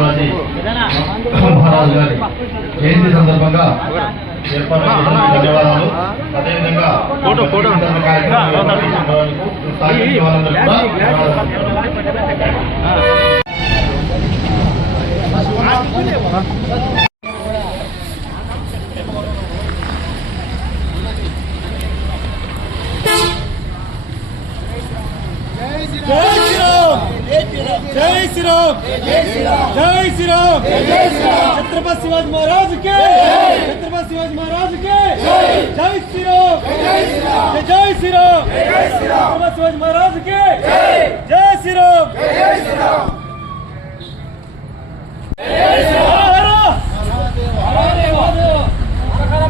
శివాజీ మహారాజు గారి జయంతి సందర్భంగా ఏర్పాటు ధన్యవాదాలు. అదేవిధంగా जय श्री राम, जय श्री राम, छत्रपति शिवाजी महाराज के, छत्रपति शिवाजी महाराज के, जय श्री राम, जय श्री राम, छत्रपति शिवाजी महाराज के, जय श्री राम, जय श्री राम,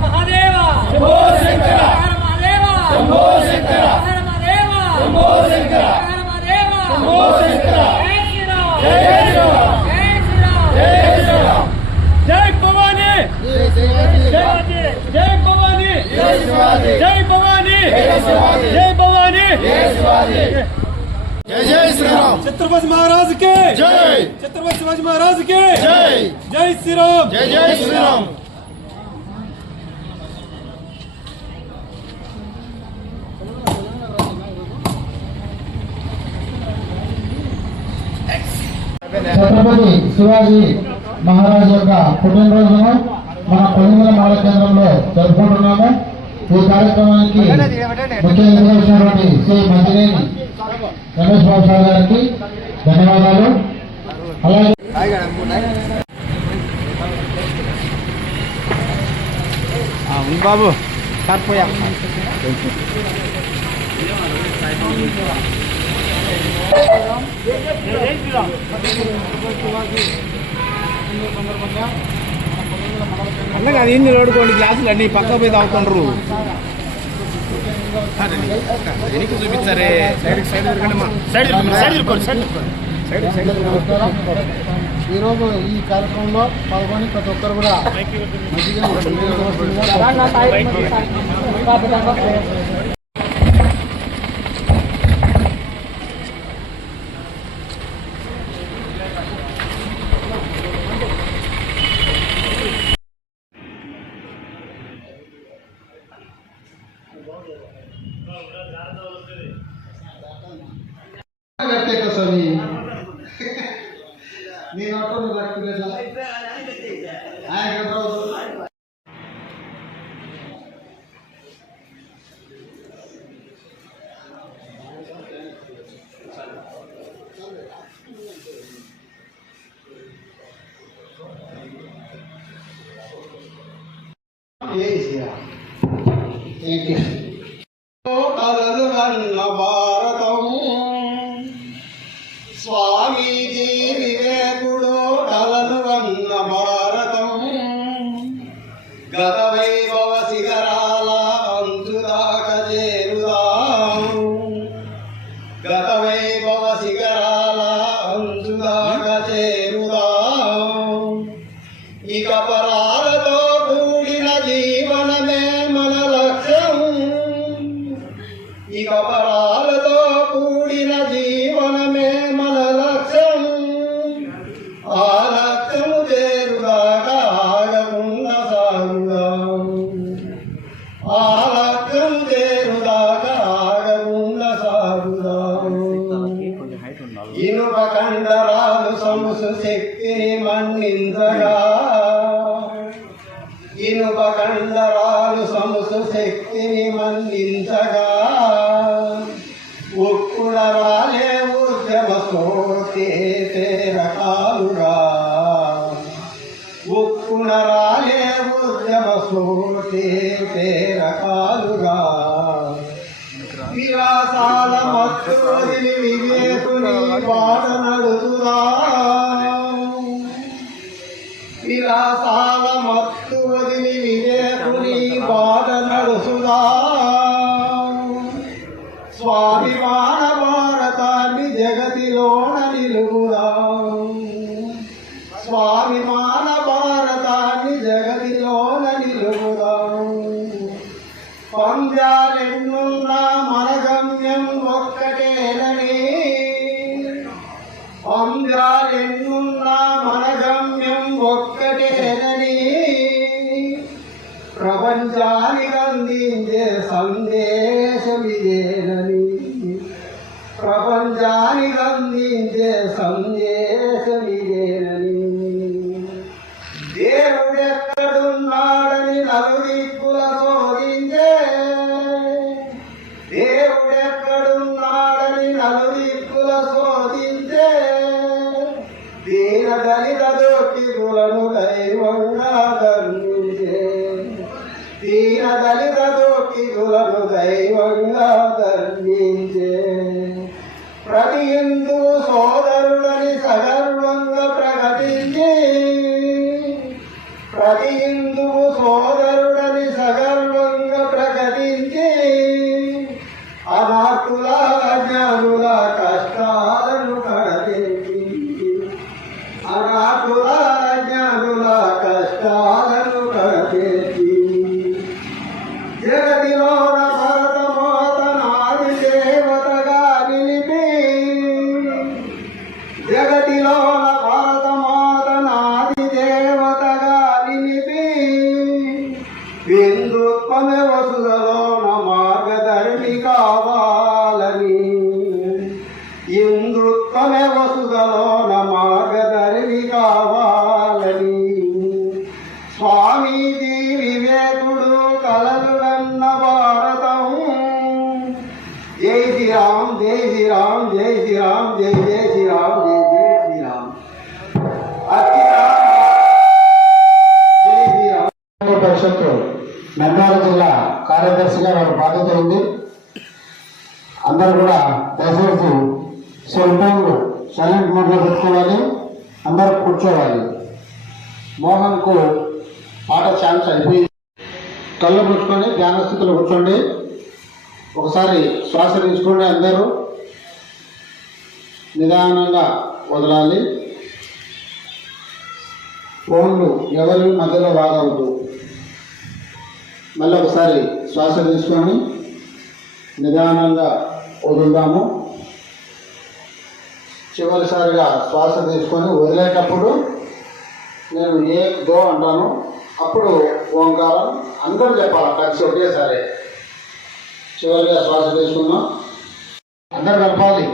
महादेवा, शंभो शंकर, महादेवा, शंभो शंकर, महादेवा, शंभो शंकर, शंभो शंकर, जय श्री राम, जय श्री राम, जय श्री राम, जय भवानी, जय भवानी, जय शिवाजी, जय भवानी, जय शिवाजी, जय भवानी, जय शिवाजी, जय जय श्री राम, छत्रपति महाराज के जय, छत्रपति शिवाजी महाराज के जय, जय श्री राम, जय जय श्री राम. ఛత్రపతి శివాజీ మహారాజ్ యొక్క పుట్టినరోజును మన కొలిమల మండల కేంద్రంలో జరుపుకుంటున్నాము. ఈ కార్యక్రమానికి ముఖ్య అతిథిగా వచ్చినటువంటి శ్రీ మంచినేని రమేష్ బాబు సార్ గారికి ధన్యవాదాలు. అలాగే బాబు అన్న అది ఎన్ని రోడ్డుకోండి గ్లాసులు అన్ని పక్క పోయి తాగుతుండ్రు చూపించారే ఈరోజు ఈ కార్యక్రమంలో పాల్గొని ప్రతి ఒక్కరు కూడా నేను భారతం స్వామీజీ వివేకుడు కలలు వన్న భారతం గత వైభవ శిఖరాల అంతుదాక చేరుదాము గత వైభవ శిఖరాల అంతుదాక చేరుదాము ఇక పరాలతో కూడిన జీవనమే మన లక్ష్యం ఇక పరాలతో కూడిన జీవనమే మన లక్ష్యం ఆ లక్ష్యము చేరుదాకా ఆగకుండా సాగుదాం ఆ లక్ష్యము చేరుదాకా ఆగకుండా సాగుదాం ఇనుప కండరాలు సముసు శక్తిని మన్నించగా ఇనుప కండరాలు సముసు శక్తిని మన్నించగా ఉక్కుడరాలే ఉద్యమ స్ఫూర్తి రకాలుగా ఉక్కుడరాలే ఉద్యమ స్ఫూర్తి రకాలుగా విలాసాల మత్తు వదిలి వివేకుని బాట నడుతుదా విలాసాల మత్తు వదిలి వివేకుని బాట నడుసుదా స్వాభిమాన భారతాన్ని జగతిలోన నిలుగుదా స్వాభిమాన భారతాన్ని జగతిలోన నిలుగుదా పంజాలెన్నున్నా మన గమ్యం ఒక్కటేనని పంజాలెన్నున్నా మన ఒక్కటేనని ప్రపంచానికి అందించే సందేశమిదేనని ప్రపంచానికి అందించే సందేశమిదేనని దేవుడెక్కడున్నాడని నలుదిక్కుల శోధించే దేవుడెక్కడున్నాడని నలుదిక్కుల శోధించే దీన దళిత దోషికులను దైవంగా ధర్మించే దీన దళిత దోషికులను దైవంగా ధర్మించే ప్రతి హిందూ సోదరులని సగర్వంగా ప్రకటించి ప్రతి హిందువు సోదరుడని సగర్వంగా ప్రకటించి అనాథుల అజ్ఞానుల కష్టాలను కడతెంచి అనాథుల అజ్ఞానుల కష్టాలను కడతెంచి జగతిలోన భరతమాతనాది దేవతగా నిలిపి జగతిలోన భరతమాతనాది దేవతగా నిలిపి హిందుత్వమే వసుదలోన మార్గధర్మి కావాలని హిందుత్వమే వసుదలోన మార్గధర్మి కావాలని స్వామీజీ వివేకుడు కలలు కన్న భారతం జై శ్రీరామ్ జై శ్రీరామ్ జై శ్రీరామ్ జై జై శ్రీరామ్ జై జై శ్రీరామ్ జై శ్రీరామ్. పరిషత్తు నంద్యాల జిల్లా కార్యదర్శిగా వారి బాధ్యత ఉంది. అందరూ కూడా దయచేసి సెల్ ఫోన్లు సైలెంట్ మోడ్లో పెట్టుకోవాలి. అందరూ కూర్చోవాలి. మోహన్కు పాట ఛాన్స్ అయిపోయింది. కళ్ళు మూసుకొని ధ్యాన స్థితిలో కూర్చోండి. ఒకసారి శ్వాస తీసుకోండి. అందరూ నిదానంగా వదలాలి. ఫోన్లు ఎవరి మధ్యలో వాగవద్దు. మళ్ళీ ఒకసారి శ్వాస తీసుకొని నిదానంగా వదులుదాము. చివరిసారిగా శ్వాస తీసుకొని వదిలేటప్పుడు నేను ఏ దో అంటాను, అప్పుడు ఓంకారం అందరూ చెప్పాలి కలిసి ఒకేసారి. చివరిగా శ్వాస తీసుకున్నాం, అందరూ కలపాలి.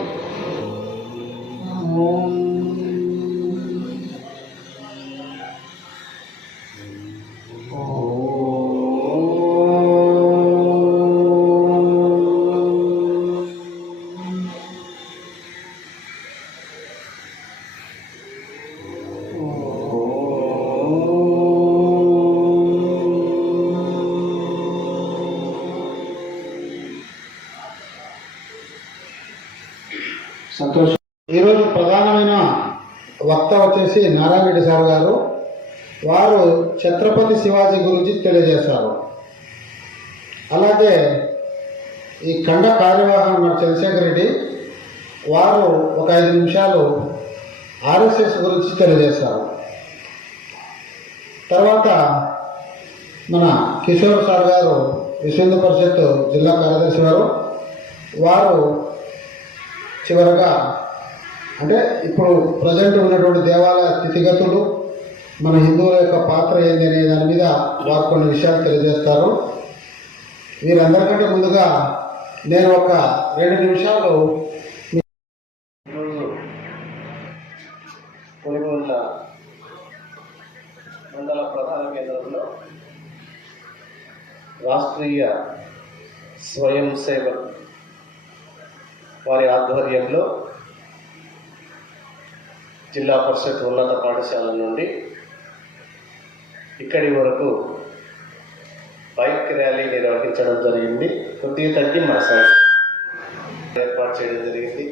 సంతోషం. ఈరోజు ప్రధానమైన వక్త వచ్చేసి నారాయణ రెడ్డి సార్ గారు. వారు ఛత్రపతి శివాజీ గురించి తెలియజేశారు. అలాగే ఈ ఖండ కార్యవాహం ఉన్న చంద్రశేఖర్ రెడ్డి వారు ఒక 5 నిమిషాలు ఆర్ఎస్ఎస్ గురించి తెలియజేశారు. తర్వాత మన కిషోర్ సార్ గారు విశ్వ హిందూ పరిషత్ జిల్లా కార్యదర్శి వారు చివరగా అంటే ఇప్పుడు ప్రజెంట్ ఉన్నటువంటి దేవాలయ స్థితిగతులు, మన హిందువుల యొక్క పాత్ర ఏంటి అనే దాని మీద వారు కొన్ని విషయాలు తెలియజేస్తారు. వీరందరికంటే ముందుగా నేను ఒక 2 నిమిషాలు కొనుగోళ్ల మండల ప్రధాన కేంద్రంలో రాష్ట్రీయ స్వయం సేవక్ వారి ఆధ్వర్యంలో జిల్లా పరిషత్ ఉన్నత పాఠశాల నుండి ఇక్కడి వరకు బైక్ ర్యాలీ నిర్వహించడం జరిగింది. కొద్దిగా తగ్గి మా సైడ్ ఏర్పాటు చేయడం జరిగింది.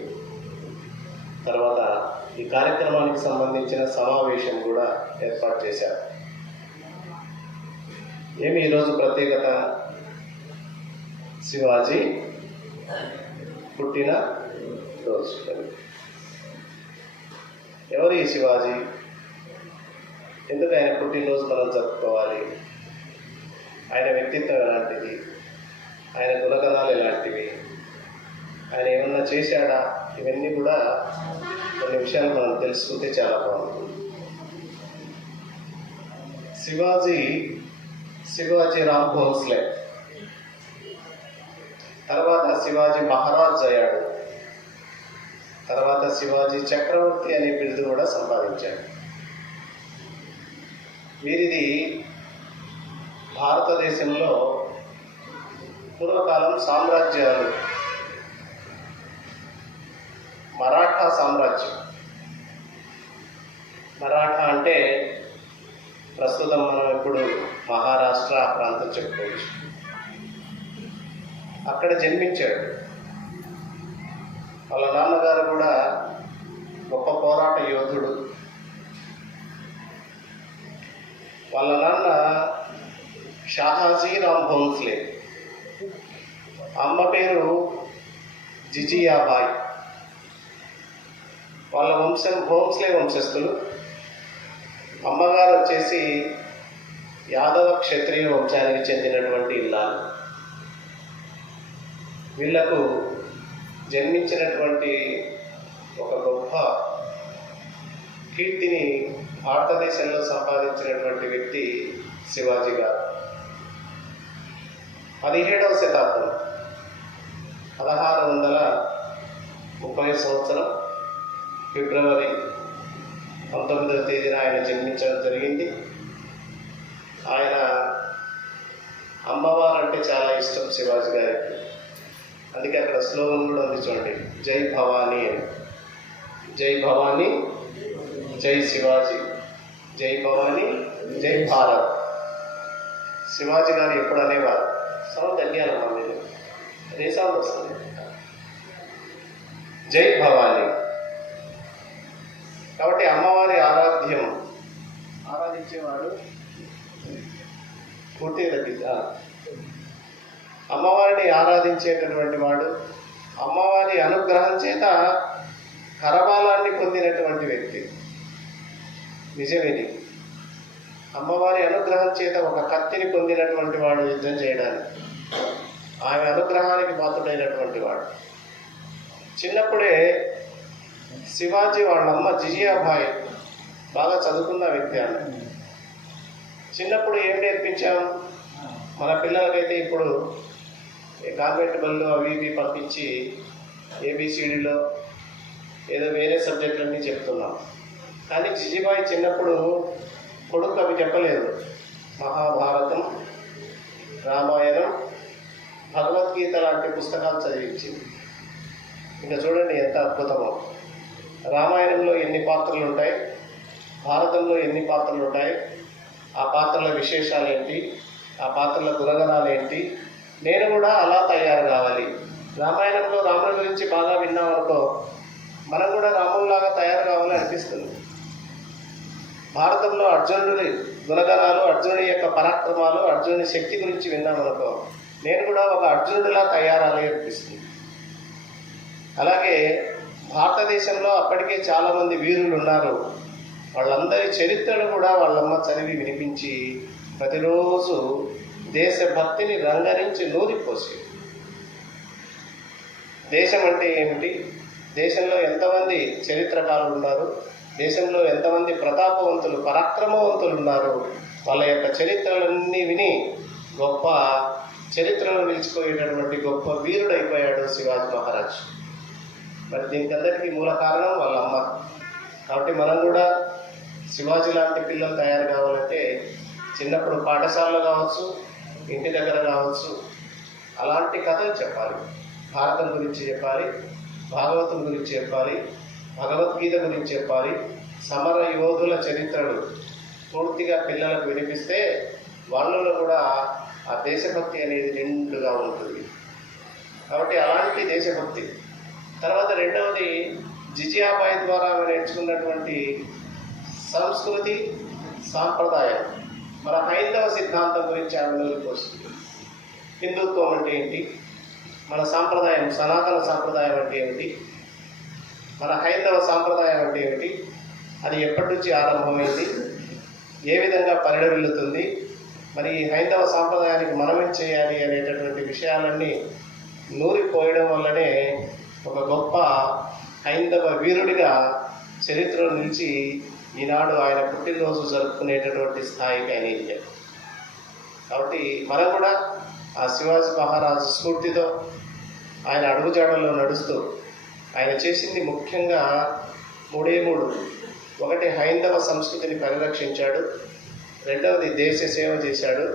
తర్వాత ఈ కార్యక్రమానికి సంబంధించిన సమావేశం కూడా ఏర్పాటు చేశారు. ఏమి ఈరోజు ప్రత్యేకత, శివాజీ పుట్టిన రోజు. ఎవరు ఈ శివాజీ, ఎందుకు ఆయన పుట్టినరోజు మనం జరుపుకోవాలి, ఆయన వ్యక్తిత్వం ఎలాంటిది, ఆయన గుణగణాలు ఎలాంటివి, ఆయన ఏమన్నా చేశాడా, ఇవన్నీ కూడా కొన్ని విషయాలు మనం తెలుసుకుంటే చాలా బాగుంటుంది. శివాజీరావు భోంస్లే, తర్వాత శివాజీ మహారాజ్ అయ్యాడు, తర్వాత శివాజీ చక్రవర్తి అనే బిరుదు కూడా సంపాదించాడు. వీరిది భారతదేశంలో పూర్వకాలం సామ్రాజ్యాలు, మరాఠా సామ్రాజ్యం. మరాఠా అంటే ప్రస్తుతం మనం ఇప్పుడు మహారాష్ట్ర ప్రాంతం చెప్పుకోవచ్చు. అక్కడ జన్మించాడు. వాళ్ళ నాన్నగారు కూడా గొప్ప పోరాట యోధుడు. వాళ్ళ నాన్న షాహాజీరామ్ భోంస్లే, అమ్మ పేరు జిజియాబాయి. వాళ్ళ వంశం భోంస్లే వంశస్థులు. అమ్మగారు వచ్చేసి యాదవ క్షత్రియ వంశానికి చెందినటువంటి ఇల్లాలు. వీళ్లకు జన్మించినటువంటి ఒక గొప్ప కీర్తిని భారతదేశంలో సంపాదించినటువంటి వ్యక్తి శివాజీ గారు. 17వ శతాబ్దం 1630 సంవత్సరం ఫిబ్రవరి 19వ తేదీన ఆయన జన్మించడం జరిగింది. ఆయన అమ్మవారు అంటే చాలా ఇష్టం శివాజీ గారికి. అందుకే అక్కడ స్లోగన్ కూడా ఉంది చూడండి, జై భవానీ అని. జై భవానీ, జై శివాజీ, జై భవానీ, జై భారత్. శివాజీ గారు ఎప్పుడు అనేవారు, సౌండ్ తగ్గాలి మమ్మీలో, అదే సౌండ్ వస్తుంది. జై భవానీ. కాబట్టి అమ్మవారి ఆరాధించేవాడు పూర్తిగా తగ్గింది. అమ్మవారిని ఆరాధించేటటువంటి వాడు, అమ్మవారి అనుగ్రహం చేత కరవాలాన్ని పొందినటువంటి వ్యక్తి. నిజమేది, అమ్మవారి అనుగ్రహం చేత ఒక కత్తిని పొందినటువంటి వాడు యుద్ధం చేయడానికి. ఆమె అనుగ్రహానికి పాత్రుడైనటువంటి వాడు. చిన్నప్పుడే శివాజీ వాళ్ళమ్మ జిజియాబాయి బాగా చదువుకున్న వ్యక్తి. ఆమె చిన్నప్పుడు ఏం నేర్పించాం మన పిల్లలకైతే, ఇప్పుడు కాన్వెంట్ బళ్ళు అవి ఇవి పంపించి ఏబిసిడిలో ఏదో వేరే సబ్జెక్టులన్నీ చెప్తున్నాం. కానీ జిజిబాయి చిన్నప్పుడు కొడుకు అవి చెప్పలేదు. మహాభారతం, రామాయణం, భగవద్గీత లాంటి పుస్తకాలు చదివించింది. ఇంకా చూడండి ఎంత అద్భుతమో. రామాయణంలో ఎన్ని పాత్రలు ఉంటాయి, భారతంలో ఎన్ని పాత్రలు ఉంటాయి, ఆ పాత్రల విశేషాలు ఏంటి, ఆ పాత్రల గుణగణాలు ఏంటి. నేను కూడా అలా తయారు కావాలి. రామాయణంలో రాముడి గురించి బాగా విన్నామనుకో, మనం కూడా రాముడిలాగా తయారు కావాలని అనిపిస్తుంది. భారతంలో అర్జునుడి గుణగణాలు, అర్జునుడి యొక్క పరాక్రమాలు, అర్జునుడి శక్తి గురించి విన్నామనుకో, నేను కూడా ఒక అర్జునుడిలా తయారాలి అనిపిస్తుంది. అలాగే భారతదేశంలో అప్పటికే చాలామంది వీరులు ఉన్నారు. వాళ్ళందరి చరిత్రను కూడా వాళ్ళమ్మ చదివి వినిపించి ప్రతిరోజు దేశభక్తిని రంగరించి నూరిపోసి, దేశం అంటే ఏమిటి, దేశంలో ఎంతమంది చరిత్రకారులు ఉన్నారు, దేశంలో ఎంతమంది ప్రతాపవంతులు పరాక్రమవంతులు ఉన్నారు, వాళ్ళ యొక్క చరిత్రలన్నీ విని గొప్ప చరిత్రలో నిలిచిపోయేటటువంటి గొప్ప వీరుడైపోయాడు శివాజీ మహారాజ్. మరి దీనికి అందరికీ మూల కారణం వాళ్ళ అమ్మ. కాబట్టి మనం కూడా శివాజీ లాంటి పిల్లలు తయారు కావాలంటే చిన్నప్పుడు పాఠశాలలో కావచ్చు, ఇంటి దగ్గర కావచ్చు, అలాంటి కథలు చెప్పాలి. భారతం గురించి చెప్పాలి, భాగవతం గురించి చెప్పాలి, భగవద్గీత గురించి చెప్పాలి. సమర యోధుల చరిత్రలు పూర్తిగా పిల్లలకు వినిపిస్తే వాళ్ళలో కూడా ఆ దేశభక్తి అనేది నిండుగా ఉంటుంది. కాబట్టి అలాంటి దేశభక్తి. తర్వాత రెండవది, జిజియాబాయి ద్వారా ఆమె నేర్చుకున్నటువంటి సంస్కృతి సాంప్రదాయం, మన హైందవ సిద్ధాంతం గురించి ఆమె నూరిపోస్తుంది. హిందుత్వం అంటే ఏంటి, మన సాంప్రదాయం సనాతన సాంప్రదాయం అంటే ఏమిటి, మన హైందవ సాంప్రదాయం అంటే ఏమిటి, అది ఎప్పటి నుంచి ఆరంభమైంది, ఏ విధంగా పరిణమిల్లుతుంది, మరి ఈ హైందవ సాంప్రదాయానికి మనమేం చేయాలి అనేటటువంటి విషయాలన్నీ నూరిపోయడం వల్లనే ఒక గొప్ప హైందవ వీరుడిగా చరిత్రలో నిలిచి ఈనాడు ఆయన పుట్టినరోజు జరుపుకునేటటువంటి స్థాయికి ఆయన వెళ్ళారు. కాబట్టి మనం కూడా ఆ శివాజీ మహారాజు స్ఫూర్తితో ఆయన అడుగుజాడల్లో నడుస్తూ ఆయన చేసింది ముఖ్యంగా మూడే మూడు. ఒకటి హైందవ సంస్కృతిని పరిరక్షించాడు, రెండవది దేశ సేవ చేశాడు,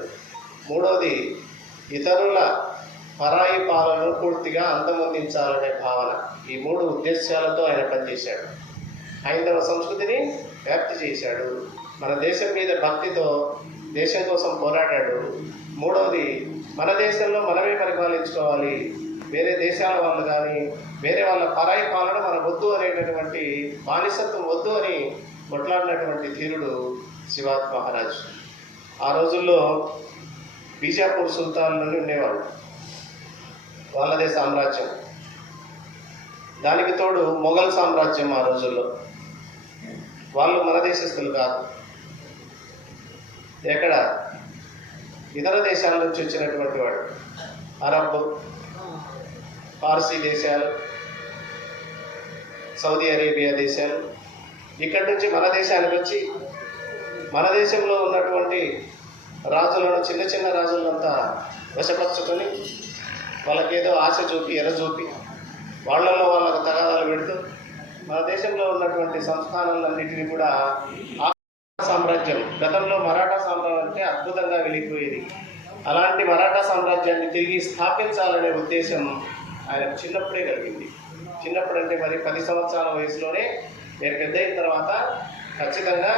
మూడవది ఇతరుల పరాయి పాలనను పూర్తిగా అంతమొందించాలనే భావన. ఈ మూడు ఉద్దేశాలతో ఆయన పనిచేశాడు. హైందవ సంస్కృతిని వ్యాప్తి చేశాడు, మన దేశం మీద భక్తితో దేశం కోసం పోరాడాడు, మూడవది మన దేశంలో మనమే పరిపాలించుకోవాలి, వేరే దేశాల వాళ్ళు కానీ వేరే వాళ్ళ పరాయి పాలన మన వద్దు అనేటటువంటి బానిసత్వం వద్దు అని కొట్లాడినటువంటి ధీరుడు శివాజీ మహారాజు. ఆ రోజుల్లో బీజాపూర్ సుల్తాన్లు ఉండేవాళ్ళు, వాళ్ళదే సామ్రాజ్యం. దానికి తోడు మొఘల్ సామ్రాజ్యం ఆ రోజుల్లో. వాళ్ళు మన దేశస్తులు కాదు, ఎక్కడ ఇతర దేశాల నుంచి వచ్చినటువంటి వాడు. అరబ్, పార్సీ దేశాలు, సౌదీ అరేబియా దేశాలు, ఇక్కడి నుంచి మన దేశానికి వచ్చి మన దేశంలో ఉన్నటువంటి రాజులను, చిన్న చిన్న రాజులంతా వశపరుచుకొని వాళ్ళకేదో ఆశ చూపి ఎర చూపి వాళ్ళల్లో వాళ్ళకు తగాదాలు పెడుతూ మన దేశంలో ఉన్నటువంటి సంస్థానాలన్నింటినీ కూడా సామ్రాజ్యం, గతంలో మరాఠా సామ్రాజ్యం అంటే అద్భుతంగా వెలిగిపోయేది, అలాంటి మరాఠా సామ్రాజ్యాన్ని తిరిగి స్థాపించాలనే ఉద్దేశం ఆయన చిన్నప్పుడే కలిగింది. చిన్నప్పుడు అంటే మరి 10 సంవత్సరాల వయసులోనే నేను పెద్ద అయిన తర్వాత ఖచ్చితంగా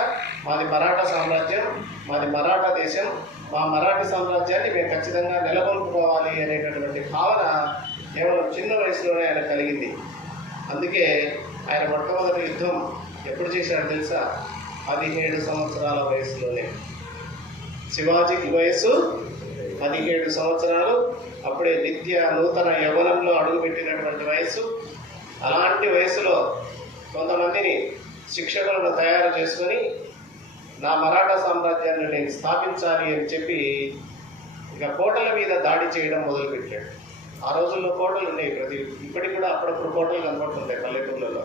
మాది మరాఠా సామ్రాజ్యం, మాది మరాఠా దేశం, మా మరాఠా సామ్రాజ్యాన్ని మేము ఖచ్చితంగా నెలకొల్పుకోవాలి అనేటటువంటి భావన కేవలం చిన్న వయసులోనే ఆయన కలిగింది. అందుకే ఆయన మొట్టమొదటి యుద్ధం ఎప్పుడు చేశాడు తెలుసా? 17 సంవత్సరాల వయసులోనే. శివాజీకి వయసు 17 సంవత్సరాలు, అప్పుడే నిత్య నూతన యవ్వనంలో అడుగుపెట్టినటువంటి వయసు. అలాంటి వయసులో కొంతమందిని శిక్షకులను తయారు చేసుకొని నా మరాఠా సామ్రాజ్యాన్ని నేను స్థాపించాలి అని చెప్పి ఇక కోటల మీద దాడి చేయడం మొదలుపెట్టాడు. ఆ రోజుల్లో కోటలు ఉన్నాయి, ఇప్పటికి కూడా అప్పుడప్పుడు కోటలు కనపడుతుంటాయి పల్లెటూళ్ళలో,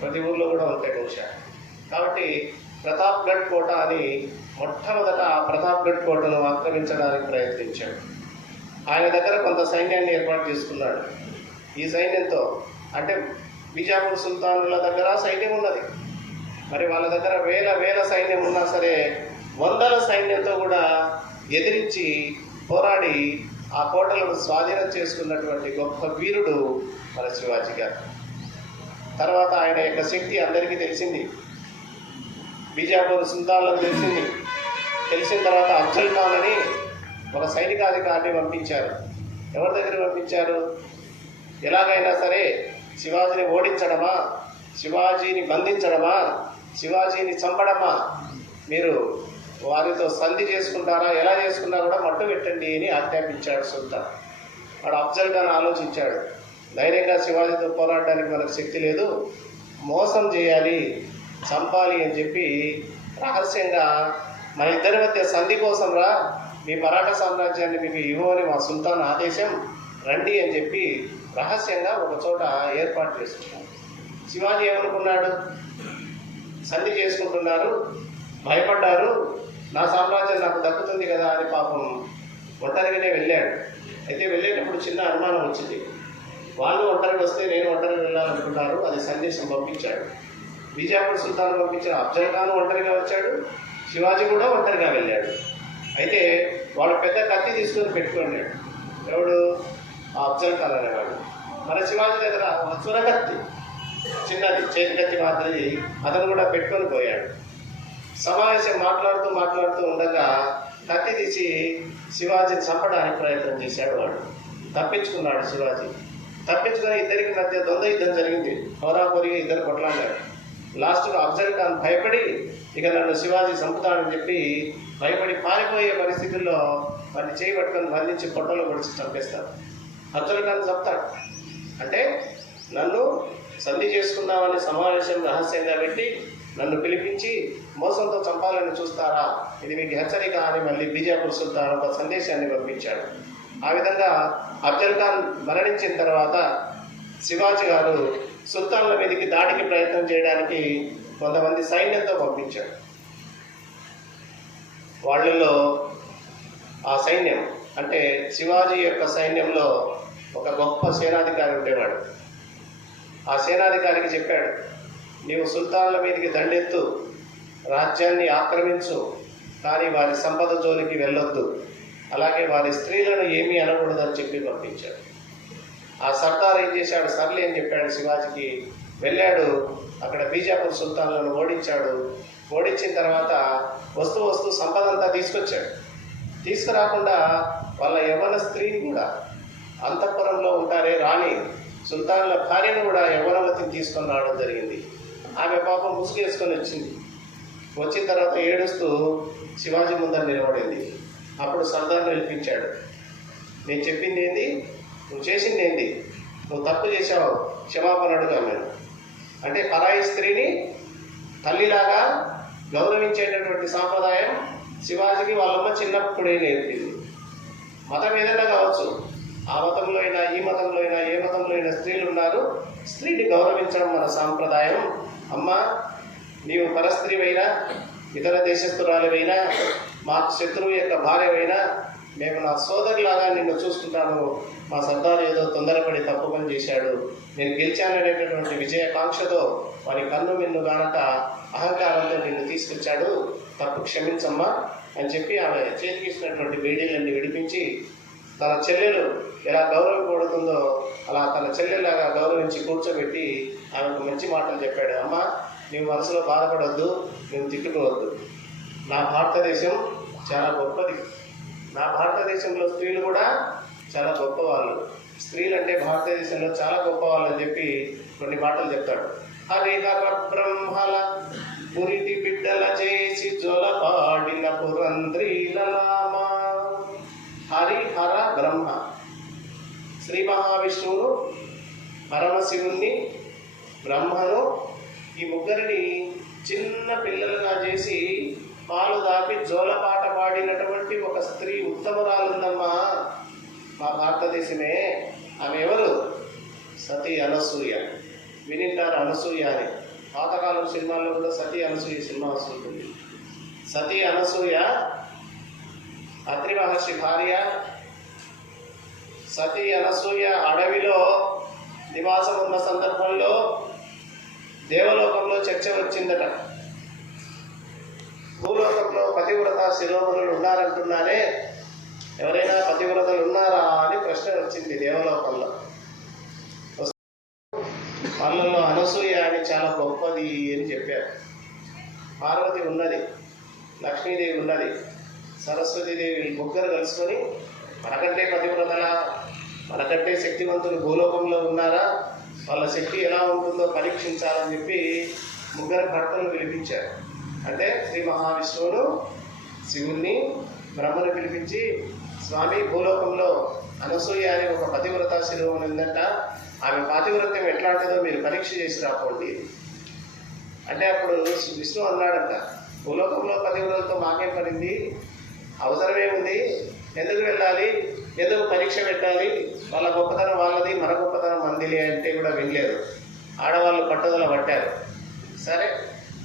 ప్రతి ఊర్లో కూడా ఉంటాయి బహుశా. కాబట్టి ప్రతాప్గఢ్ కోట అని మొట్టమొదట ఆ ప్రతాప్గఢ్ కోటను ఆక్రమించడానికి ప్రయత్నించాడు. ఆయన దగ్గర కొంత సైన్యాన్ని ఏర్పాటు చేసుకున్నాడు. ఈ సైన్యంతో అంటే బీజాపూర్ సుల్తానుల దగ్గర సైన్యం ఉన్నది, మరి వాళ్ళ దగ్గర వేల సైన్యం ఉన్నా సరే వందల సైన్యంతో కూడా ఎదిరించి పోరాడి ఆ కోటలను స్వాధీనం చేసుకున్నటువంటి గొప్ప వీరుడు మన శివాజీ గారు. తర్వాత ఆయన యొక్క శక్తి అందరికీ తెలిసింది, బీజాపూర్ సుల్తాన్లకు తెలిసింది. తెలిసిన తర్వాత అఫ్జల్ ఖాన్ అని ఒక సైనికాధికారిని పంపించారు. ఎవరి దగ్గర పంపించారు? ఎలాగైనా సరే శివాజీని ఓడించడమా, శివాజీని బంధించడమా, శివాజీని చంపడమా, మీరు వారితో సంధి చేసుకుంటారా, ఎలా చేసుకున్నా కూడా మట్టు పెట్టండి అని ఆజ్ఞాపించాడు సుల్తాన్. వాడు అఫ్జల్ ఖాన్ ఆలోచించాడు, ధైర్యంగా శివాజీతో పోరాడడానికి మనకు శక్తి లేదు, మోసం చేయాలి, చంపాలి అని చెప్పి రహస్యంగా మన ఇద్దరి మధ్య సంధి కోసం రా, మీ మరాఠా సామ్రాజ్యాన్ని మీకు ఇవ్వమని మా సుల్తాన్ ఆదేశం, రండి అని చెప్పి రహస్యంగా ఒక చోట ఏర్పాటు చేసుకున్నాడు. శివాజీ ఏమనుకున్నాడు? సంధి చేసుకుంటున్నారు, భయపడ్డారు, నా సామ్రాజ్యం నాకు దక్కుతుంది కదా అని పాపం ఒంటరిగానే వెళ్ళాడు. అయితే వెళ్ళేటప్పుడు చిన్న అనుమానం వచ్చింది, వాళ్ళు ఒంటరిగా వస్తే నేను ఒంటరిగా వెళ్ళాలనుకున్నారు. అది సందేశం పంపించాడు. బీజాపూర్ సుల్తాన్ పంపించిన అఫ్జల్ ఖాన్ ఒంటరిగా వచ్చాడు, శివాజీ కూడా ఒంటరిగా వెళ్ళాడు. అయితే వాడు పెద్ద కత్తి తీసుకొని పెట్టుకున్నాడు. ఎవడు? ఆ అఫ్జల్ ఖాన్ అనేవాడు. మన శివాజీ దగ్గర ఒక చురకత్తి, చిన్నది చేతి కత్తి మాత్రది, అతను కూడా పెట్టుకొని పోయాడు. సమావేశం మాట్లాడుతూ ఉండగా కత్తి తీసి శివాజీని చంపడానికి ప్రయత్నం చేశాడు. వాడు తప్పించుకున్నాడు. శివాజీ తప్పించుకొని ఇద్దరికి మధ్య ద్వంద్వ యుద్ధం జరిగింది. హోరాహోరీగా ఇద్దరు కొట్లాడారు. లాస్ట్గా అఫ్జల్ ఖాన్ భయపడి ఇక నన్ను శివాజీ చంపుతాడని చెప్పి భయపడి పారిపోయే పరిస్థితుల్లో వాడిని చేయబట్టుకొని బంధించి పొట్టలో పొడిచి చంపేస్తాడు. అఫ్జల్ ఖాన్ చంపుతాడు. అంటే నన్ను సంధి చేసుకుందామని సమావేశం రహస్యంగా పెట్టి నన్ను పిలిపించి మోసంతో చంపాలని చూస్తారా, ఇది మీకు హెచ్చరిక అని మళ్ళీ బీజాపూర్ సుల్తాన్ ఒక సందేశాన్ని పంపించాడు. ఆ విధంగా అఫ్జల్ ఖాన్ మరణించిన తర్వాత శివాజీ గారు సుల్తాన్ల మీదకి దాడికి ప్రయత్నం చేయడానికి కొంతమంది సైన్యంతో పంపించాడు. వాళ్ళలో ఆ సైన్యం అంటే శివాజీ యొక్క సైన్యంలో ఒక గొప్ప సేనాధికారి ఉండేవాడు. ఆ సేనాధికారికి చెప్పాడు, నీవు సుల్తాన్ల మీదకి దండెత్తు, రాజ్యాన్ని ఆక్రమించు, కానీ వారి సంపద జోలికి వెళ్ళొద్దు, అలాగే వారి స్త్రీలను ఏమీ అనకూడదని చెప్పి పంపించాడు. ఆ సర్దార్ ఏం చేశాడు, సర్లే అని చెప్పాడు శివాజీకి. వెళ్ళాడు, అక్కడ బీజాపూర్ సుల్తాన్లను ఓడించాడు. ఓడించిన తర్వాత వస్తూ సంపద అంతా తీసుకొచ్చాడు. తీసుకురాకుండా వాళ్ళ యవ్వన స్త్రీని కూడా, అంతఃపురంలో ఉంటారే రాణి, సుల్తాన్ల భార్యను కూడా యవ్వనవతిని తీసుకొని రావడం జరిగింది. ఆమె పాపం ముసుగేసుకొని వచ్చింది. వచ్చిన తర్వాత ఏడుస్తూ శివాజీ ముందర నిలబడింది. అప్పుడు సర్దార్ని పిలిపించాడు. నేను చెప్పింది ఏంది, నువ్వు చేసింది ఏంది, నువ్వు తప్పు చేశావు, క్షమాపణ అడుగు నేను. అంటే పరాయి స్త్రీని తల్లిలాగా గౌరవించేటటువంటి సాంప్రదాయం శివాజీకి వాళ్ళమ్మ చిన్నప్పుడే నేర్పింది. మతం ఏదైనా కావచ్చు, ఆ మతంలో అయినా ఈ మతంలో అయినా ఏ మతంలో అయినా స్త్రీలు ఉన్నారు. స్త్రీని గౌరవించడం మన సాంప్రదాయం. అమ్మ, నీవు పరస్త్రీవైనా ఇతర దేశస్తురాలివైనా మా శత్రువు యొక్క భార్యవైనా మేము నా సోదరులాగా నిన్ను చూసుకుంటాను. మా సర్దారు ఏదో తొందరపడి తప్పు పని చేశాడు, నేను గెలిచాననేటటువంటి విజయకాంక్షతో వారి కన్ను మిన్ను గానక అహంకారంతో నిన్ను తీసుకొచ్చాడు, తప్పు క్షమించమ్మా అని చెప్పి ఆమె చేతికిచ్చినటువంటి బేడీలన్నీ విడిపించి తన చెల్లెలు ఎలా గౌరవపడుతుందో అలా తన చెల్లెలాగా గౌరవించి కూర్చోబెట్టి ఆమెకు మంచి మాటలు చెప్పాడు. అమ్మ, నీవు మనసులో బాధపడవద్దు, నువ్వు తిట్టుకోవద్దు. నా భారతదేశం చాలా గొప్పది. నా భారతదేశంలో స్త్రీలు కూడా చాలా గొప్పవాళ్ళు. స్త్రీలు అంటే భారతదేశంలో చాలా గొప్పవాళ్ళు అని చెప్పి కొన్ని మాటలు చెప్తాడు. హరిహర బ్రహ్మల పురిటి బిడ్డల చేసి జొలపాడిన పురంధ్రీల నామ. హరిహర బ్రహ్మ, శ్రీ మహావిష్ణువును, పరమశివుణ్ణి, బ్రహ్మను, ఈ ముగ్గురిని చిన్న పిల్లలుగా చేసి పాలు దాపి జోలపాట పాడినటువంటి ఒక స్త్రీ ఉత్తమరాలుందమ్మా మా భారతదేశమే. ఆమె ఎవరు? సతీ అనసూయ. వినింటారు అనసూయ అని. పాతకాలం సినిమాల్లో కూడా సతీ అనసూయ సినిమా వస్తుంటుంది. సతీ అనసూయ అత్రి మహర్షి భార్య. సతీ అనసూయ అడవిలో నివాసం ఉన్న సందర్భంలో దేవలోకంలో చర్చ వచ్చిందట. భూలోకంలో పతివ్రత శిరోమణులు ఉన్నారంటున్నారే, ఎవరైనా పతివ్రతలు ఉన్నారా అని ప్రశ్న వచ్చింది దేవలోకంలో. వాళ్ళలో అనసూయ అని చాలా గొప్పది అని చెప్పారు. పార్వతి ఉన్నది, లక్ష్మీదేవి ఉన్నది, సరస్వతీదేవి ముగ్గురు కలుసుకొని మనకంటే పతివ్రతల, మనకంటే శక్తివంతులు భూలోకంలో ఉన్నారా, వాళ్ళ శక్తి ఎలా ఉంటుందో పరీక్షించాలని చెప్పి ముగ్గురు భర్తలను పిలిపించారు. అంటే శ్రీ మహావిష్ణువును, శివుణ్ణి, బ్రహ్మను పిలిపించి, స్వామి, భూలోకంలో అనసూయ అని ఒక పతివ్రత శిరోమణి ఉందంట, ఆమె పాతివ్రత్యం ఎట్లాంటిదో మీరు పరీక్ష చేసి రాపోండి అంటే అప్పుడు విష్ణు అన్నాడంట, భూలోకంలో పతివ్రతతో మాకేం పడింది, అవసరమేముంది, ఎందుకు వెళ్ళాలి, ఎందుకు పరీక్ష పెట్టాలి, వాళ్ళ గొప్పతనం వాళ్ళది, మన గొప్పతనం మందిలే అంటే కూడా వినలేదు. ఆడవాళ్ళు పట్టుదల పట్టారు. సరే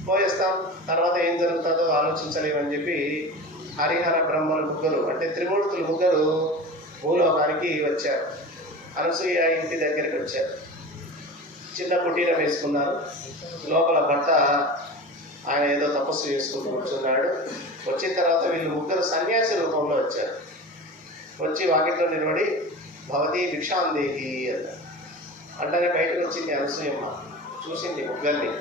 పోయేస్తాం, తర్వాత ఏం జరుగుతుందో ఆలోచించలేమని చెప్పి హరిహర బ్రహ్మలు ముగ్గురు అంటే త్రిమూర్తులు ముగ్గురు భూలోకానికి వచ్చారు. అనసూయ ఇంటి దగ్గరికి వచ్చారు. చిన్న కుటీరం వేసుకున్నారు. లోపల భర్త ఆయన ఏదో తపస్సు చేసుకుంటూ కూర్చున్నాడు. వచ్చిన తర్వాత వీళ్ళు ముగ్గురు సన్యాసి రూపంలో వచ్చారు. వచ్చి వాకిట్లో నిలబడి భవతి భిక్షాందేహి అన్నారు. అంటనే బయటకు వచ్చింది అనసూయమ్మ. చూసింది ముగ్గురిని.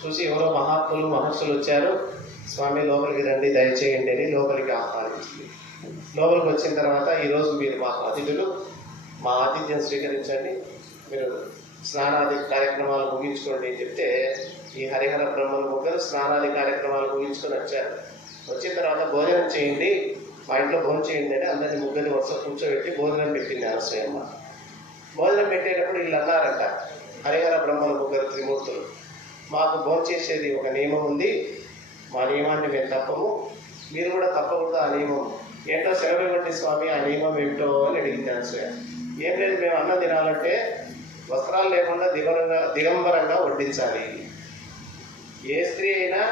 చూసి ఎవరో మహాత్ములు మహర్షులు వచ్చారు, స్వామి లోపలికి రండి దయచేయండి అని లోపలికి ఆహ్వానించింది. లోపలికి వచ్చిన తర్వాత ఈరోజు మీరు మాకు అతిథులు, మా ఆతిథ్యం స్వీకరించండి, మీరు స్నానాది కార్యక్రమాలు ముగించుకోండి అని చెప్తే ఈ హరిహర బ్రహ్మలు ముగ్గురు స్నానాది కార్యక్రమాలు ముగించుకొని వచ్చారు. వచ్చిన తర్వాత భోజనం చేయండి, మా ఇంట్లో భోజనం చేయండి అని అందరినీ ముగ్గురిని వరుస కూర్చోబెట్టి భోజనం పెట్టింది అనసూయమ్మ. భోజనం పెట్టేటప్పుడు వీళ్ళు అన్నారంట, హరిహర బ్రహ్మల ముగ్గురు త్రిమూర్తులు, మాకు భోజనం చేసేది ఒక నియమం ఉంది, మా నియమాన్ని మేము తప్పము, మీరు కూడా తప్పకూడదు ఆ నియమం. ఏంటో సెలవు ఇవ్వండి స్వామి, ఆ నియమం ఏమిటో అని అడిగింది అనసూయ. ఏం లేదు, మేము అన్నం తినాలంటే వస్త్రాలు లేకుండా దిగంబరంగా వడ్డించాలి. ఏ స్త్రీ అయినా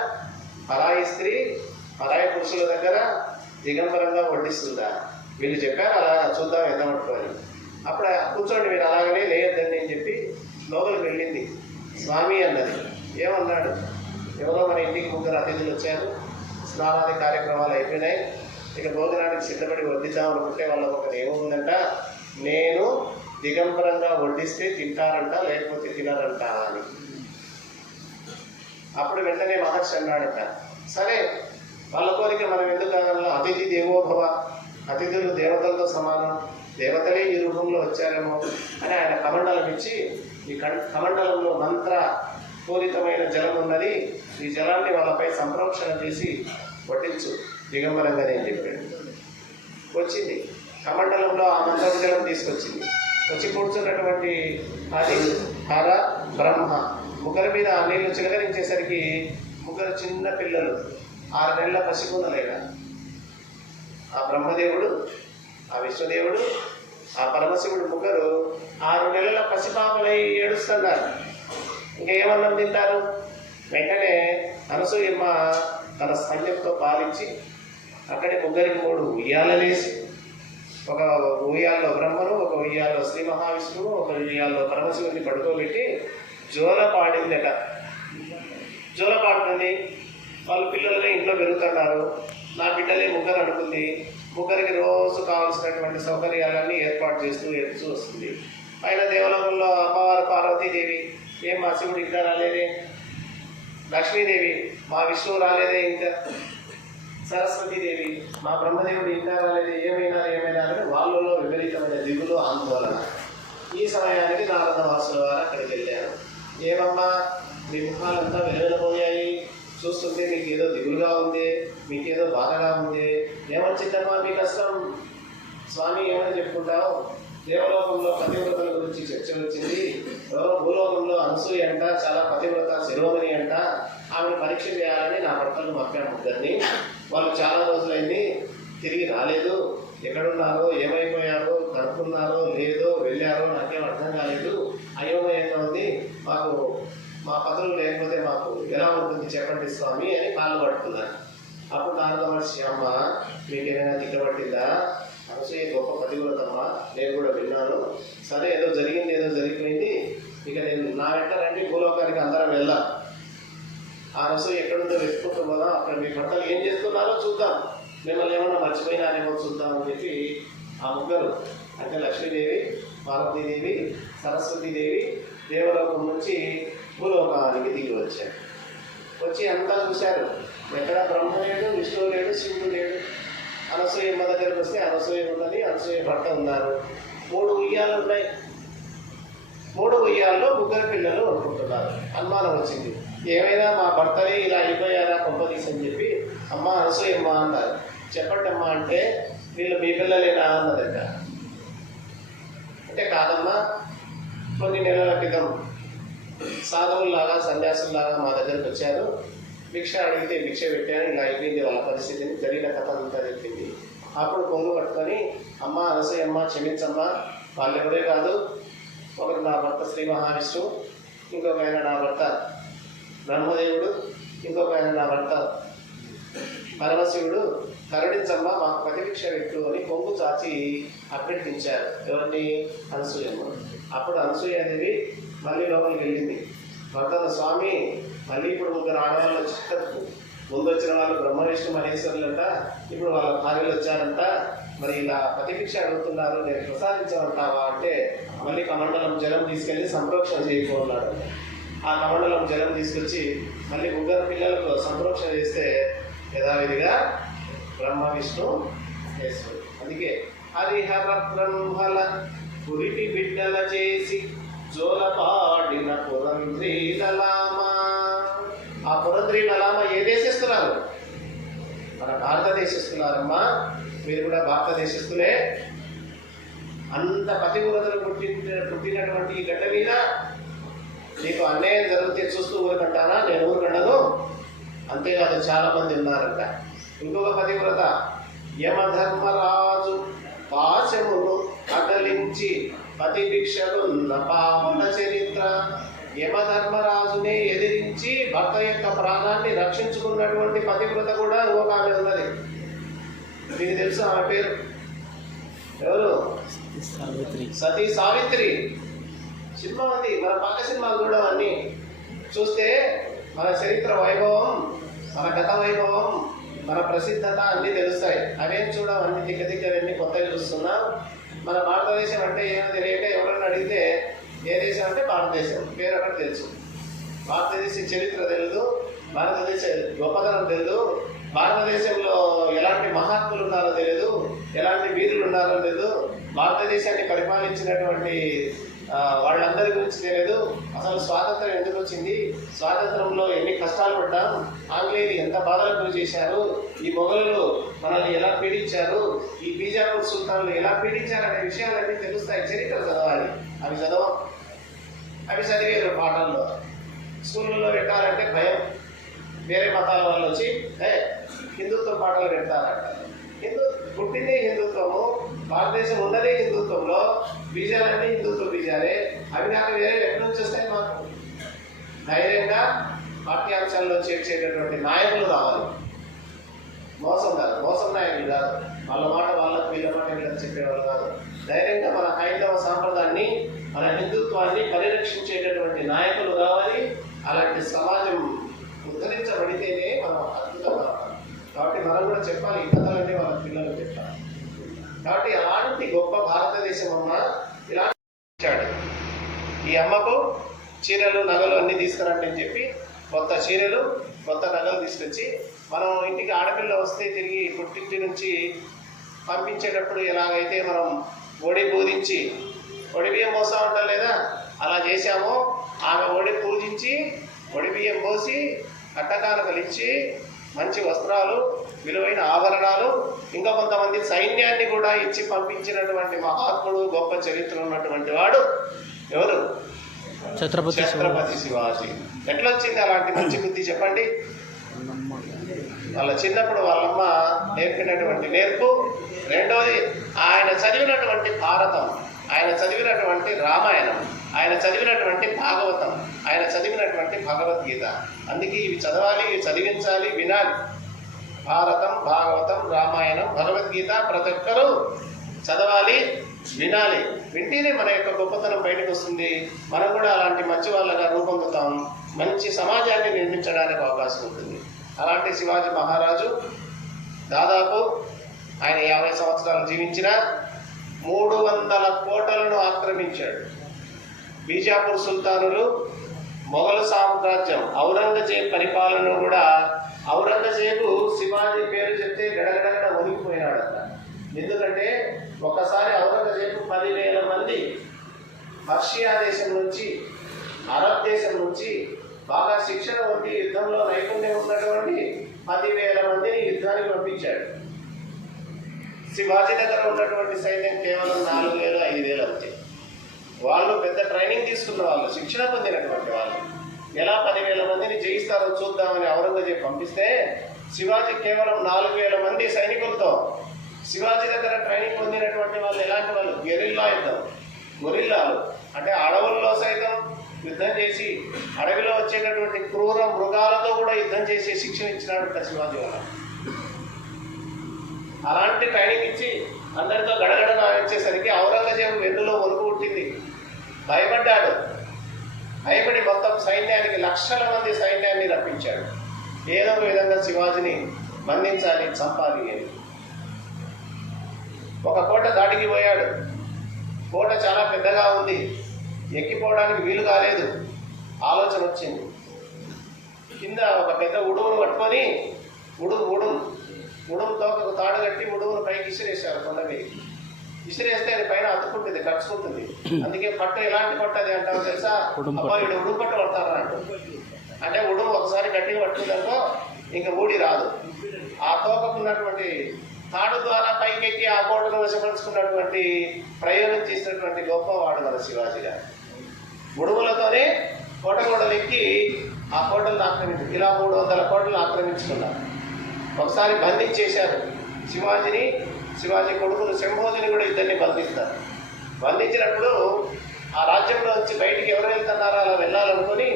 పరాయి స్త్రీ పరాయి పురుషుల దగ్గర దిగంబరంగా వడ్డిస్తుందా? వీళ్ళు చెప్పారు అలా చూద్దాం ఎంత పట్టుకొని. అప్పుడు కూర్చోండి మీరు అలాగనే లేయొద్దండి అని చెప్పి లోపలికి వెళ్ళింది. స్వామి అన్నది. ఏమన్నాడు? ఎవరో మన ఇంటికి 3 అతిథులు వచ్చారు, స్నానాది కార్యక్రమాలు అయిపోయినాయి, ఇక భోజనానికి సిద్ధపడి వడ్డిద్దాం అనుకుంటే వాళ్ళకు ఒకటి ఏముందంట, నేను దిగంబరంగా వడ్డిస్తే తింటారంట, లేకపోతే తినారంట అని. అప్పుడు వెంటనే మహర్షి అన్నాడట, సరే వాళ్ళ కోరిక మనం ఎందుకు కాగలం, అతిథి దేవోభవ, అతిథులు దేవతలతో సమానం, దేవతలే ఈ రూపంలో వచ్చారేమో అని ఆయన కమండలం ఇచ్చి, ఈ కమండలంలో మంత్ర పూరితమైన జలం ఉన్నది, ఈ జలాన్ని వాళ్ళపై సంప్రోక్షణ చేసి వడ్డించు దిగంబరంగా నేను చెప్పాడు. వచ్చింది కమండలంలో ఆ మంత్ర జలం తీసుకొచ్చింది. వచ్చి కూర్చున్నటువంటి అది హర బ్రహ్మ ముగ్గురి మీద ఆ నీళ్లు చిలకరించేసరికి 3 చిన్న పిల్లలు 6 నెలల పసిగున్నలేగా, ఆ బ్రహ్మదేవుడు, ఆ విశ్వదేవుడు, ఆ పరమశివుడు 3 6 నెలల పసిపాపలై ఏడుస్తున్నారు. ఇంకేమన్నం తింటారు? వెంటనే అనసూయమ్మ తన స్తన్యంతో పాలించి అక్కడే 3కి 3 ఉయ్యాలలేసి, ఒక ఉయ్యాల్లో బ్రహ్మను, ఒక ఉయ్యాల్లో శ్రీ మహావిష్ణువు, ఒక ఉయ్యాల్లో పరమశివుడిని పడుకోబెట్టి జోల పాడిందట. జోల పాడుతుంది. వాళ్ళు పిల్లలనే ఇంట్లో పెరుగుతున్నారు. నా బిడ్డలే 3 అనుకుంది. 3కి రోజు కావాల్సినటువంటి సౌకర్యాలన్నీ ఏర్పాటు చేస్తూ వస్తుంది. పైన దేవలోకంలో అమ్మవారు పార్వతీదేవి, ఏం మా శివుడు ఇంకా రాలేదే, లక్ష్మీదేవి మా విష్ణువు రాలేదే, ఇంకా సరస్వతీదేవి మా బ్రహ్మదేవుడు ఇంకా రాలేదే, ఏమైనా అని వాళ్ళలో విపరీతమైన దిగులు, ఆందోళన. ఈ సమయానికి నారద మహర్షుల వారు అక్కడికి వెళ్ళారు. ఏమమ్మా మీ ముఖాలంతా వెలువడిపోయాయి, చూస్తుంటే మీకు ఏదో దిగులుగా ఉంది, మీకేదో బాధగా ఉంది, ఏమొచ్చిందమ్మా మీ కష్టం? స్వామి ఏమని చెప్పుకుంటావు? దేవలోకంలో పతివ్రతల గురించి చర్చ వచ్చింది. భూలోకంలో అనసూయ అంట చాలా పతివ్రత శిరోమణి అంట, ఆమెను పరీక్ష చేయాలని నా భర్తలు మప్పాము 3ని. వాళ్ళు చాలా రోజులైంది తిరిగి రాలేదు, ఎక్కడున్నారో ఏమైపోయారో కనుక్కున్నారో లేదో వెళ్ళారో నాకేం అర్థం కాలేదు, అయోమయంగా ఉంది, మాకు మా పతులు లేకపోతే మాకు ఎలా ఉంటుంది చెప్పండి స్వామి అని కాళ్ళు పట్టుకున్నాను. అప్పుడు నారద మహర్షి, అమ్మ మీకు ఏమైనా తిట్టబట్టిందా? అనసూయ గొప్ప పతివ్రతమ్మా, నేను కూడా విన్నాను. సరే ఏదో జరిగింది, ఏదో జరిగిపోయింది, ఇక నేను నా వెంట రండి, భూలోకానికి అందరం వెళ్దాం. ఆ అనసూయ ఎక్కడుందో వెతుక్కుంటున్నామో అక్కడ మీ భర్తలు ఏం చేస్తున్నారో చూద్దాం, మిమ్మల్ని ఏమన్నా మర్చిపోయినారేమో చూద్దాం అని చెప్పి ఆ 3 అంటే లక్ష్మీదేవి, పార్వతీదేవి, సరస్వతీదేవి దేవలోకం నుంచి భూలోకానికి దిగి వచ్చారు. వచ్చి అంతా చూశారు. ఎక్కడ బ్రహ్మ లేడు, విష్ణువు లేడు, శివుడు లేడు. అనసూయమ్మ దగ్గరకు వస్తే అనసూయ ఉన్నది, అనసూయ భర్త ఉన్నారు. 3 ఉయ్యాలు ఉన్నాయి. 3 ఉయ్యాల్లో 3 పిల్లలు అనుకుంటున్నారు. అనుమానం వచ్చింది, ఏమైనా మా భర్తలే ఇలా అయిపోయారా కొంపదీసి అని చెప్పి అమ్మ అనసూయమ్మ అన్నారు. చెప్పండి అమ్మా అంటే వీళ్ళు మీ పిల్లలేనా అన్నదట. అంటే కాదమ్మా, కొన్ని నెలల క్రితం సాధువుల్లాగా సన్యాసుల్లాగా మా దగ్గరకు వచ్చారు, భిక్ష అడిగితే భిక్ష పెట్టాను, ఇలా అయిపోయింది వాళ్ళ పరిస్థితిని, జరిగిన కథ అంతా చెప్పింది. అప్పుడు కొంగు పట్టుకొని అమ్మ అనసూయమ్మ క్షమించమ్మా, వాళ్ళెవరే కాదు, ఒకరు నా భర్త శ్రీ మహావిష్ణువు, ఇంకొక ఆయన నా భర్త బ్రహ్మదేవుడు, ఇంకొక ఆయన నా భర్త పరమశివుడు, కరుణించమ్మ మాకు ప్రతిభిక్ష పెట్టు అని కొంగు చాచి అభ్యర్థించారు. ఎవరిని? అనసూయమ్మ. అప్పుడు అనసూయాదేవి మళ్ళీ లోపలికి వెళ్ళింది. భర్తల స్వామి మళ్ళీ ఇప్పుడు 3 ఆడవాళ్ళు వచ్చారు, ముందు వచ్చిన వాళ్ళు బ్రహ్మ విష్ణు మహేశ్వరులు అంట, ఇప్పుడు వాళ్ళ భార్యలు వచ్చారంట, మరి ఇలా ప్రతిభిక్ష అడుగుతున్నారు, నేను ప్రసాదించమంటావా అంటే మళ్ళీ కమండలం జలం తీసుకెళ్ళి సంప్రోక్షణ చేయకున్నాడు. ఆ కమండలం జలం తీసుకొచ్చి మళ్ళీ 3 పిల్లలకు సంప్రోక్షణ చేస్తే యథావిధిగా బ్రహ్మ విష్ణు మహేశ్వరుడు. అందుకే హరిహర బ్రహ్మల పురిటి బిడ్డల చేసి జోలపాడిన పురంధ్రీ నలామ. ఆ పురంధ్రీ నలామ ఏ దేశస్తున్నారు? మన భారతదేశస్తున్నారమ్మా. మీరు కూడా భారతదేశస్తులే. అంత పతివ్రతలు పుట్టినటువంటి ఈ గడ్డ మీద నీకు అన్యాయం జరిగితే చూస్తూ ఊరుకంటానా? నేను ఊరుకండను. అంతేకాదు చాలా మంది ఉన్నారంట. ఇంకొక పతివ్రత యమధర్మరాజు పాశమును అటలించి పతిభిక్షలున్న పావన చరిత్ర. యమధర్మరాజుని ఎదిరించి భర్త యొక్క ప్రాణాన్ని రక్షించుకున్నటువంటి పతివ్రత కూడా ఇంకొక ఆమె ఉన్నది. మీకు తెలుసు ఆమె పేరు ఎవరు? సతీ సావిత్రి. సినిమా ఉంది, మన పాత సినిమాలు కూడా అన్ని చూస్తే మన చరిత్ర వైభవం, మన గత వైభవం, మన ప్రసిద్ధత అన్నీ తెలుస్తాయి. అవేం చూడడం అన్ని దిగ్గదిగ్గవన్నీ కొత్తగా చూస్తున్నాం. మన భారతదేశం అంటే ఏమో తెలియక ఎవరైనా అడిగితే ఏ దేశం అంటే భారతదేశం పేరు అక్కడ తెలుసు. భారతదేశ చరిత్ర తెలియదు, భారతదేశ గొప్పతనం తెలియదు, భారతదేశంలో ఎలాంటి మహాత్ములు ఉన్నారో తెలియదు, ఎలాంటి వీరులు ఉన్నారో తెలియదు, భారతదేశాన్ని పరిపాలించినటువంటి వాళ్ళందరి గురించి తెలియదు. అసలు స్వాతంత్రం ఎందుకు వచ్చింది, స్వాతంత్రంలో ఎన్ని కష్టాలు పడ్డాం, ఆంగ్లేయులు ఎంత బాధలకు గురి చేశారు, ఈ మొఘలులు మనల్ని ఎలా పీడించారు, ఈ బీజాపూర్ సుల్తాన్లు ఎలా పీడించారు అనే విషయాలన్నీ తెలుస్తాయి. చరిత్ర చదవాలి. అవి చదవం, అవి చదివేరు పాఠాల్లో. స్కూళ్ళలో పెట్టాలంటే భయం. వేరే మతాల వాళ్ళు వచ్చి హిందుత్వ పాఠాలు పెడతారంట. పుట్టిందే హిందుత్వము, భారతదేశం ఉన్నదే హిందుత్వంలో, బీజాలన్నీ హిందుత్వ బీజాలే. అవి నాకు వేరే ఎక్కడి నుంచి వస్తాయి? మాకు ధైర్యంగా పాఠ్యాంశాల్లో చేర్చేటటువంటి నాయకులు రావాలి. మోసం కాదు, మోసం నాయకులు కాదు, వాళ్ళ మాట వాళ్ళకు వీళ్ళ మాట వీళ్ళకి చెప్పేవాళ్ళు కాదు. ధైర్యంగా మన హైందవ సాంప్రదాయాన్ని, మన హిందుత్వాన్ని పరిరక్షించేటటువంటి నాయకులు కావాలి. అలాంటి సమాజం ఉద్ధరించబడితేనే మనం అద్భుతంగా. కాబట్టి మనం కూడా చెప్పాలి, ఈ కథలన్నీ మన పిల్లలకు చెప్పాలి. కాబట్టి అలాంటి గొప్ప భారతదేశం అమ్మ ఇలా ఇచ్చాడు. ఈ అమ్మకు చీరలు నగలు అన్నీ తీసుకురండి అని చెప్పి కొత్త చీరలు కొత్త నగలు తీసుకొచ్చి, మనం ఇంటికి ఆడపిల్ల వస్తే తిరిగి పుట్టింటి నుంచి పంపించేటప్పుడు ఎలాగైతే మనం ఒడి పూజించి ఒడి బియ్యం పోసా ఉంటాం లేదా, అలా చేశామో ఆమె ఒడి పూజించి ఒడి బియ్యం పోసి కట్టకానుకలు ఇచ్చి మంచి వస్త్రాలు, విలువైన ఆభరణాలు, ఇంకా కొంతమంది సైన్యాన్ని కూడా ఇచ్చి పంపించినటువంటి మహాత్ముడు, గొప్ప చరిత్ర ఉన్నటువంటి వాడు ఎవరు? ఛత్రపతి శివాజీ. ఎట్లా వచ్చింది అలాంటి మంచి బుద్ధి చెప్పండి? వాళ్ళ చిన్నప్పుడు వాళ్ళమ్మ నేర్పినటువంటి నేర్పు. రెండోది ఆయన చదివినటువంటి భారతం, ఆయన చదివినటువంటి రామాయణం, ఆయన చదివినటువంటి భాగవతం, ఆయన చదివినటువంటి భగవద్గీత. అందుకే ఇవి చదవాలి, ఇవి చదివించాలి, వినాలి. భారతం, భాగవతం, రామాయణం, భగవద్గీత ప్రతి ఒక్కరూ చదవాలి, వినాలి. వింటేనే మన యొక్క గొప్పతనం బయటకు వస్తుంది. మనం కూడా అలాంటి మంచి వాళ్ళగా రూపొందుతాం. మంచి సమాజాన్ని నిర్మించడానికి అవకాశం ఉంటుంది. అలాంటి శివాజీ మహారాజు దాదాపు ఆయన 50 సంవత్సరాలు జీవించిన 300 కోటలను ఆక్రమించాడు. బీజాపూర్ సుల్తానులు, మొఘలు సామ్రాజ్యం, ఔరంగజేబ్ పరిపాలన కూడా. ఔరంగజేబు శివాజీ పేరు చెప్తే గడగడగడ వణికిపోయినాడట. ఎందుకంటే ఒకసారి ఔరంగజేబు 10,000 మంది పర్షియా దేశం నుంచి, అరబ్ దేశం నుంచి బాగా శిక్షణ ఉండి యుద్ధంలో నైపుణ్యం ఉన్నటువంటి 10,000 మందిని యుద్ధానికి పంపించాడు. శివాజీ దగ్గర ఉన్నటువంటి సైన్యం కేవలం 4,000, 5,000 అంతే. వాళ్ళు పెద్ద ట్రైనింగ్ తీసుకున్న వాళ్ళు, శిక్షణ పొందినటువంటి వాళ్ళు. ఎలా 10,000 మందిని జయిస్తారో చూద్దామని ఔరంగజేబు పంపిస్తే శివాజీ కేవలం 4,000 మంది సైనికులతో. శివాజీ దగ్గర ట్రైనింగ్ పొందినటువంటి వాళ్ళు ఎలాంటి వాళ్ళు? గెరిల్లా యుద్ధం, గొరిల్లాలు అంటే అడవుల్లో సైతం యుద్ధం చేసి, అడవిలో వచ్చేటటువంటి క్రూర మృగాలతో కూడా యుద్ధం చేసి శిక్షణ ఇచ్చినాడు శివాజీ వాళ్ళ. అలాంటి ట్రైనింగ్ ఇచ్చి అందరితో గడగడ వచ్చేసరికి ఔరంగజేబు వెన్నులో వణుకు పుట్టింది. భయపడ్డాడు. భయపడి మొత్తం సైన్యానికి, లక్షల మంది సైన్యాన్ని రప్పించాడు. ఏదో ఒక విధంగా శివాజీని బంధించాలి, చంపాలి అని. ఒక కోట దాటికి పోయాడు. కోట చాలా పెద్దగా ఉంది, ఎక్కిపోవడానికి వీలు కాలేదు. ఆలోచన వచ్చింది. కింద ఒక పెద్ద ఉడుమును పట్టుకొని ఉడుముతో ఒక తాడు కట్టి ఉడుమును పైకి విసిరేశారు. కొండ మీద విసిరేస్తే అది పైన అతుక్కుంటుంది, ఖర్చుకుంటుంది. అందుకే పట్టు ఎలాంటి పట్టు అది అంటారు తెలుసా? అబ్బాయి ఉడుము పట్టు పడతారు అన్నట్టు. అంటే ఉడుము ఒకసారి గట్టిగా పట్టుకుందనుకో ఇంకా ఊడి రాదు. ఆ తోకకున్నటువంటి తాడు ద్వారా పైకెక్కి ఆ కోటను వశపరుచుకున్నటువంటి ప్రయోగం చేసినటువంటి గొప్పవాడు మన శివాజీ గారు. ఉడుములతోనే కోటగోడలు ఎక్కి ఆ కోటలను ఆక్రమించారు. ఇలా 300 కోటలను ఆక్రమించుకున్నారు. ఒకసారి బంధించేశారు శివాజీని. శివాజీ కొడుకును శంభోజిని కూడా ఇద్దరిని బంధిస్తారు. బంధించినప్పుడు ఆ రాజ్యంలో నుంచి బయటికి ఎవరు వెళ్తున్నారో అలా వెళ్ళాలనుకొని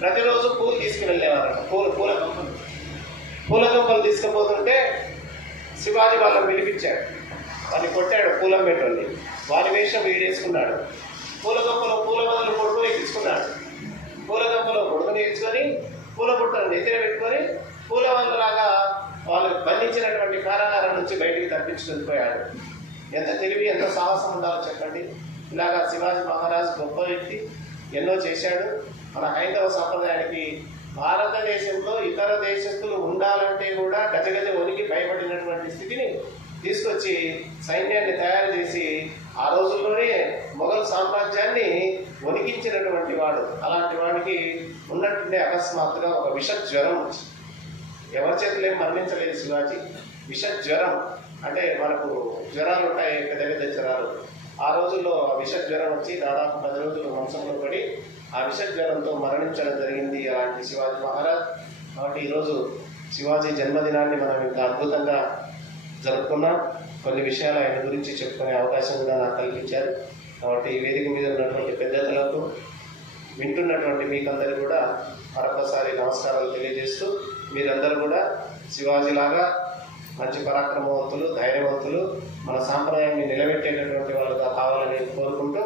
ప్రతిరోజు పూలు తీసుకువెళ్ళేవారట. పూల దుంపలు తీసుకుపోతుంటే శివాజీ వాళ్ళని పిలిపించాడు. వాడిని కొట్టాడు పూలం పెట్టండి. వారి వేషం వీడేసుకున్నాడు. పూల దుంపలో పూల బదులు కొడుకుని ఎక్కించుకున్నాడు. పూల దుంపలో కొడుకుని ఎక్కించుకొని పూల బుట్టను నెత్తిన పెట్టుకొని పూల వందలాగా వాళ్ళు బంధించినటువంటి కారాగారం నుంచి బయటికి తప్పించుకొని పోయాడు. ఎంత తెలివి, ఎంత సాహసం ఉండాలో చెప్పండి. ఇలాగా శివాజీ మహారాజ్ గొప్ప వ్యక్తి, ఎన్నో చేశాడు. మన హైందవ సంప్రదాయానికి భారతదేశంలో ఇతర దేశస్తులు ఉండాలంటే కూడా గజగజ వణికి భయపడినటువంటి స్థితిని తీసుకొచ్చి సైన్యాన్ని తయారు చేసి ఆ రోజుల్లోనే మొఘల్ సామ్రాజ్యాన్ని వణికించినటువంటి వాడు. అలాంటి వాడికి ఉన్నట్టుండే అకస్మాత్తుగా ఒక విష జ్వరం వచ్చింది. ఎవరి చేతులు ఏం మరణించలేదు శివాజీ. విష జ్వరం అంటే మనకు జ్వరాలు ఉంటాయి, పెద్ద పెద్ద జ్వరాలు. ఆ రోజుల్లో ఆ విష జ్వరం వచ్చి దాదాపు 10 రోజులు మంచంలో పడి ఆ విష జ్వరంతో మరణించడం జరిగింది అలాంటి శివాజీ మహారాజ్. కాబట్టి ఈరోజు శివాజీ జన్మదినాన్ని మనం ఇంత అద్భుతంగా జరుపుకున్నాం. కొన్ని విషయాలు ఆయన గురించి చెప్పుకునే అవకాశం కూడా నాకు కల్పించారు. కాబట్టి ఈ వేదిక మీద ఉన్నటువంటి పెద్దలకు, వింటున్నటువంటి మీకందరూ కూడా మరొకసారి నమస్కారాలు తెలియజేస్తూ, మీరందరూ కూడా శివాజీలాగా మంచి పరాక్రమవంతులు, ధైర్యవంతులు, మన సాంప్రదాయాన్ని నిలబెట్టేటటువంటి వాళ్ళుగా కావాలని కోరుకుంటూ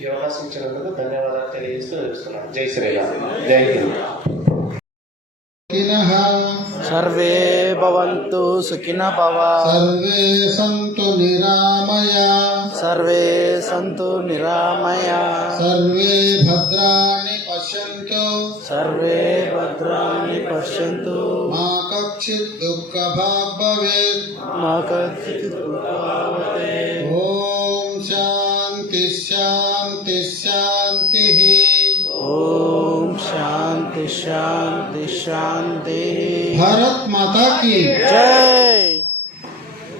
ఈ అవకాశం ఇచ్చినందుకు ధన్యవాదాలు తెలియజేస్తూ నిలుస్తున్నాను. జై శ్రీరామ్, జై హింద్. సర్వే భవంతు సుఖినః భవ. సర్వే సంతు నిరామయ. సర్వే సంతు నిరామయ. సర్వే భద్రాణి పశ్యంతు. సర్వే భద్రాణి పశ్యంతు. మా కచ్చిత్ దుఃఖభాగ్ భవేత్. మా కచ్చిత్ దుఃఖభాగ్. ఓం శాంతి శాంతి శాంతి. ఓం శాంతి శాంతి శాంతి. భారత్ మాతా की జై.